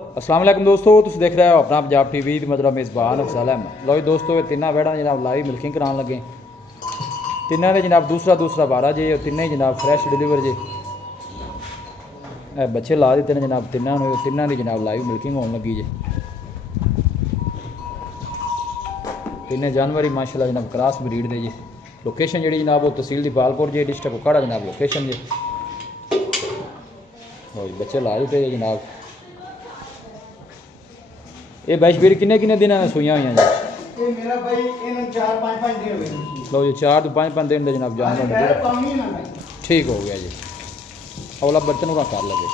अस्सलाम वालेकुम दोस्तों, तुम देख रहे हो अपना पंजाब टीवी मतलब मेज़बान अफजल अहमद। लो जी दोस्तों, ये तिना वैड़ा जनाब लाइव मिल्किंग कराने लगे। तिना ने जनाब दूसरा बारा जे और तिना ही जनाब फ्रैश डिलीवर जे बच्चे ला दिते ने जनाब। तिना की जनाब लाइव मिल्किंग होने लगी जे। तिने जानवर ही माशाल्लाह जनाब क्रॉस ब्रीड दे जे। लोकेशन जी जनाब वो तहसील दीपालपुर जे, डिस्ट्रिक्ट कुकाड़ा जनाब लोकेशन जे। बच्चे ला दिते जे जनाब। ये बैशबीर किन्ने किन्ने दिन सूइयां हुई जी? मेरा भाई इन 4-5 दिन हो गए। लो जी 4 तो 5 दिन दे जनाब जानवर ठीक हो गया जी। अगला बर्तन उरा कर लगे।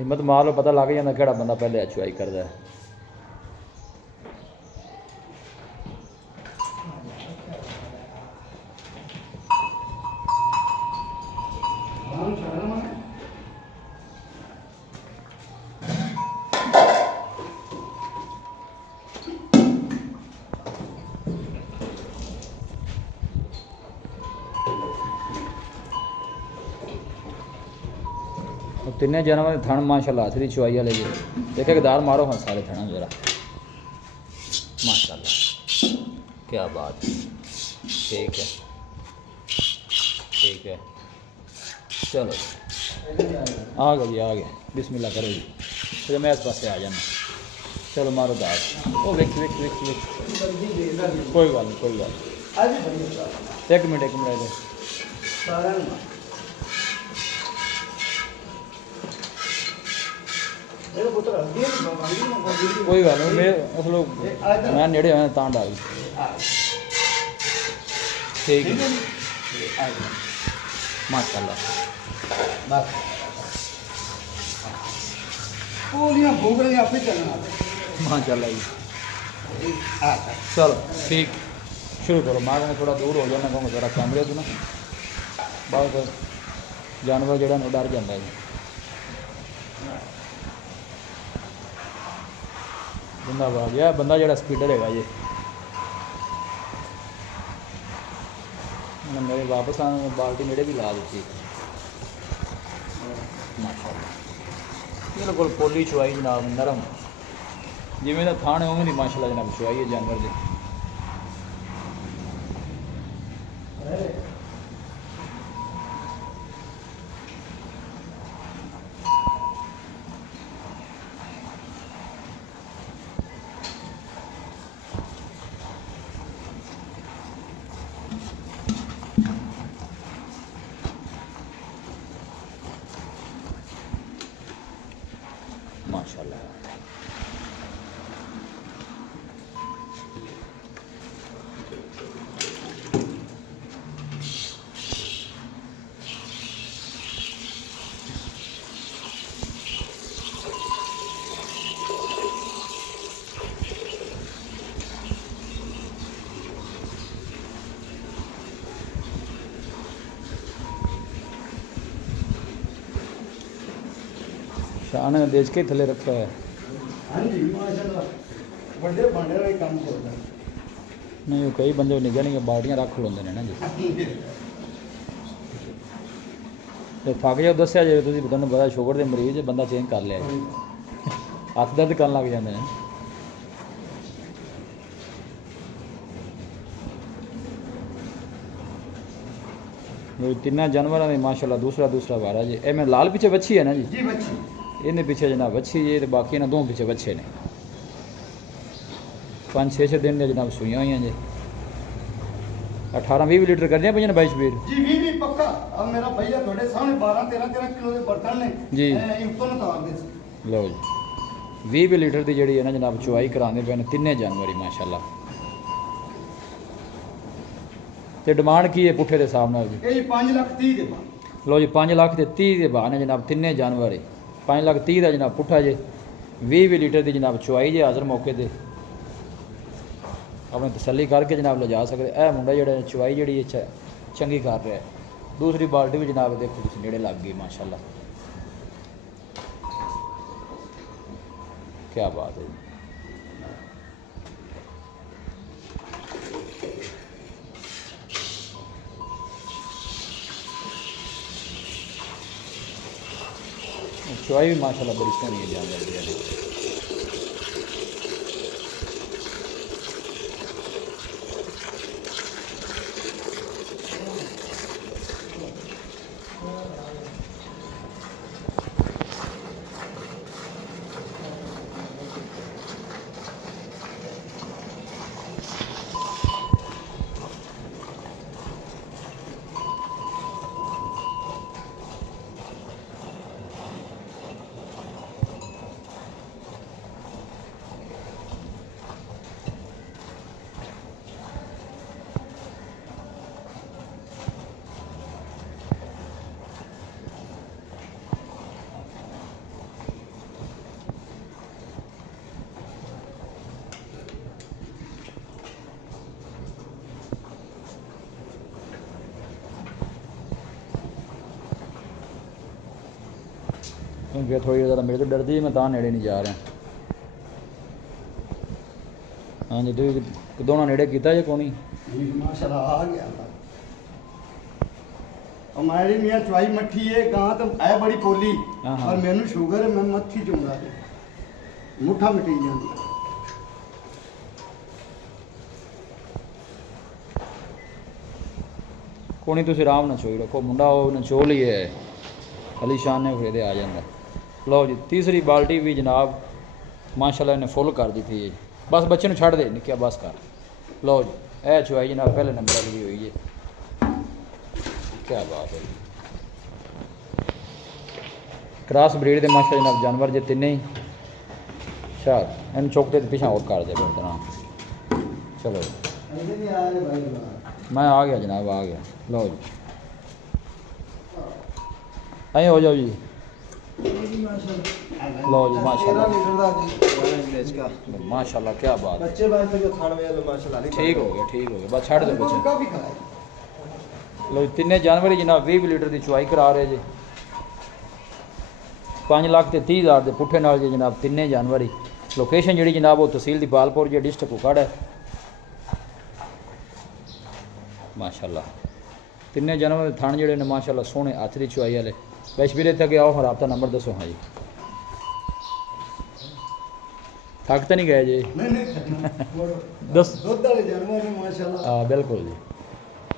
हिम्मत मार लो, पता लग जाता केड़ा बंदा पहले चुआई करता है। तिने जानवर थण माशाल्लाह हथ की चुआई वाले जी। देखे दार मारो हाँ सारे थणा जरा माशाल्लाह, क्या बात है। ठीक है ठीक है, चलो आ गया जी आ गया। बिस्मिल्लाह करो जी, फिर मैं इस पास आ जाना। चलो मारो दार। ओ वेख वेख वेख वेख, कोई गल नहीं कोई गल नहीं। एक मिनट कोई गल नहीं। मैं असल मैं नेड़े आया तां डाल। ठीक है माशाल्लाह माशाल्लाह जी। चलो ठीक, शुरू करो। मैं थोड़ा दूर हो जाना कहूँगा जरा कैमरे तो ना, बहुत जानवर जो डर जाता है। बंदा आ गया, बंदा जो स्पीडर है जी। मेरे वापस आने बाल्टी मेरे भी ला दी माशाल्लाह। बिल्कुल पोली चुआई जनाब, नरम जिमें का थान है उमें माशाल्लाह जनाब चुआई है जानवर की। माशाल्लाह शान देश के थले रखा है। हाँ जी माशाल्लाह, बड़े भांडे का काम करता नहीं वो कई बंदे निकल नहीं बाल्टियां रख खलोंदे ने ना जी। तो थक जाओ दसिया जे तुसीं तुहानूं पता शुगर के मरीज बंदा चेंज कर लिया हथ दर्द करन लग जाते हैं। तिना जानवरों में माशाल्लाह दूसरा बारा जी। ए मैं लाल पीछे बच्ची है ना जी? जी बच्ची इन्हें पीछे जनाब बच्ची जी, तो बाकी इन्हें दो पीछे बच्चे ने। 5-6 दिन ने जनाब सूइयां हुई जी। 18-20 लीटर कर दिया भैया बाईश बीर जी 20 पक्का। अब मेरा भैया थोड़े सामने 12-13 किलो के बर्तन ने जी। इनको ना तार दे। लो जी 20 लीटर की जी है ना जनाब चुआई कराने पे तिने जानवर ही माशाल्लाह। तो डिमांड की है पुठे के हिसाब नाल जी? 5,30,000 दे। लो जी 5,30,000 के भाव ने जनाब तिने जानवर है। 5,30,000 का जनाब पुठा जे। 20 लीटर की जनाब चुआई जे हाज़र मौके पर अपने तसली करके जनाब ले जा सकते। यह मुंडा जो चुआई जी चंगी कर रहा है। दूसरी बाल्टी भी जनाब देखो तुम नेड़े लग गई माशाल्लाह। क्या बात है जी। चुवाई भी माशाल्लाह बड़ी सोहनी है जानवर की। क्योंकि थोड़ी ज़्यादा मेरे तो डरती है, मैं तां नेड़े नहीं जा रहा। हाँ जी, तुम दोनों नेड़े किया जे कोनी? माशाल्लाह आ गया हमारी मियाँ चुवाई मट्ठी है गां तो है बड़ी पोली हाँ, हाँ। और मैनू शुगर है मैं मत्थी चुंगा मुठा मिटी जाती कोनी तुम आराम ना चोई रखो, मुंडा वो नचोल ही है, अली शान ने फिर आ जाता। लो जी तीसरी बाल्टी भी जनाब माशाल्लाह ने फुल कर दी थी। बस बच्चे ने छड़ दे निक्या बस कर। लो जी ए चुवाई जनाब पहले नंबर वाली हुई है। क्या बात है जी। क्रॉस ब्रीड के माशाल्लाह जनाब जानवर जे तिने ही शायद इन चौकते पिछा और कर दे फिर तरह। चलो मैं आ गया जनाब, आ गया। लो जी अं हो जाओ जी। लो जी माशाल्लाह माशाल्लाह क्या बात है। बच्चे बात जो खाने वाले माशाल्लाह ठीक हो गया, ठीक हो गया, बस छड़ दो बच्चे। काफी खाए लो तिने जानवर ही जनाब 20 लीटर की चुवाई करा रहे जी। 5,30,000 के पुट्ठे नाल जी जनाब तिने जानवर ही। लोकेशन जी जनाब वो तहसील दीपालपुर जी डिस्ट्रिक्ट कुकड़ है। माशाल्लाह तिने जानवर थान जड़े ने माशाल्लाह सोहने हथ की चुवाई वाले। वैश भी तक आओ राबता नंबर दसो। हाँ जी थक तो नहीं गए जी? नहीं दस दूध वाले जानवर ने माशाल्लाह। हाँ बिल्कुल जी।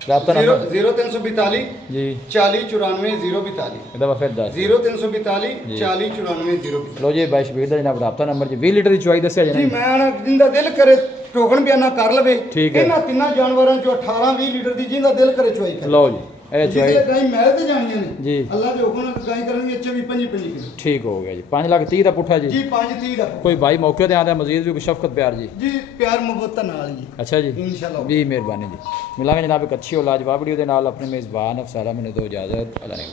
राबता नंबर 0342 जी 40 94 042 एक दफ़ा फिर दस 0342 40 94 042। लो जी बाईश भी जनाब राबता नंबर जी 20 लीटर की चुवाई दसिया जी जी। मैं जिंदा दिल करे टोकन बयाना कर लवे। ठीक है। इन्हां तिन्हां जानवरां चों 18 20 लीटर ਦੀ ਜਿੰਦਾ ਦਿਲ ਕਰੇ ਚੁਆਈ ਕਰ। लो जी ए चुवाई ਜਿਸਲੇ ਗਾਈ ਮੈਲ ਤੇ ਜਾਣੀਆਂ ਨੇ जी ਅੱਲਾ ਦੇ ਹੁਕਮ ਨਾਲ ਗਾਈ ਕਰਨਗੇ 24 25 ਕਿਲੋ। ठीक हो गया जी। 5,30,000 का पुट्ठा जी। ਜੀ 5 30 ਦਾ कोई भाई मौके पर आता मजीद भी कोई शफकत प्यार जी। ਜੀ ਪਿਆਰ ਮੁਹੱਬਤ ਨਾਲ ਹੀ अच्छा जी इंशाल्लाह। भी मेहरबानी जी। मिलांगे जनाब एक अच्छी और लाजवाब वीडियो के नाल। अपने मेज़बान अफसारा मैंने दो इजाज़त। अल्लाह ने